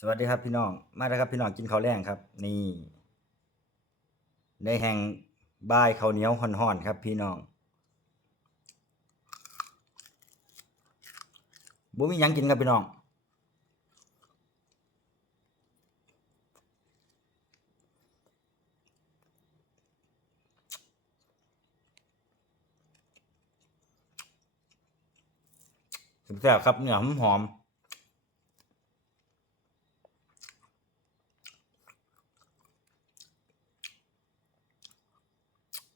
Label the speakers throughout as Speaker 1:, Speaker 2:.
Speaker 1: สวัสดีครับพี่น้อง มาแล้วครับพี่น้องกินข้าวแรงครับ นี่ได้แห่งบ่ายข้าวเหนียวห่อนๆครับพี่น้องบ่มีหยังกินครับพี่น้องแซ่บครับเนื้อหอมๆ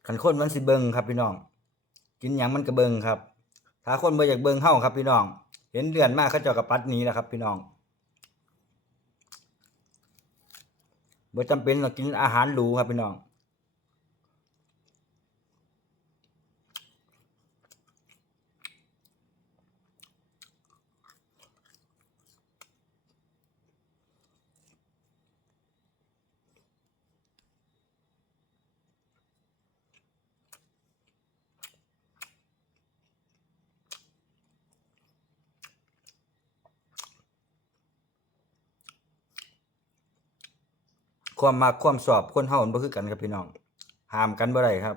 Speaker 1: ขันคนมันสิเบิงครับพี่น้อง กินหยังมันก็เบิงครับ ถ้าคนบ่อยากเบิงเฮาครับพี่น้อง เห็นเดือนมากเขาเจาะกับปัดนี้แหล้วครับ พี่น้องบ่จำเป็นต้องกินอาหารหรูครับพี่น้อง ความมักความสอบคนเฮามันบ่คือกันครับพี่น้องห้ามกันบ่ได้ครับ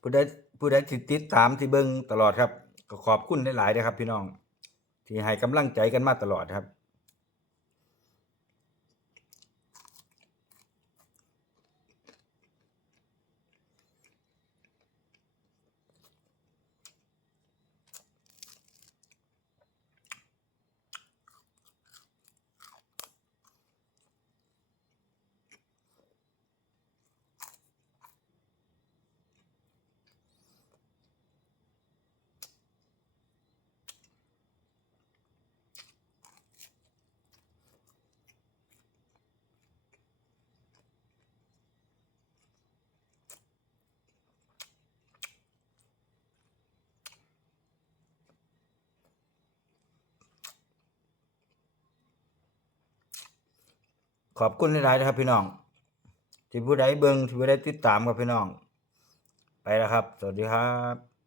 Speaker 1: ผู้ใดผู้ใดที่ติดตามที่เบิ่งตลอดครับ ก็ขอบคุณหลายๆนะครับ พี่น้อง ที่ให้กำลังใจกันมาตลอดครับ ขอบคุณหลายๆนะครับ พี่น้องที่ผู้ใดเบิ่งที่ผู้ใดติดตามครับพี่น้อง ไปแล้วครับ สวัสดีครับ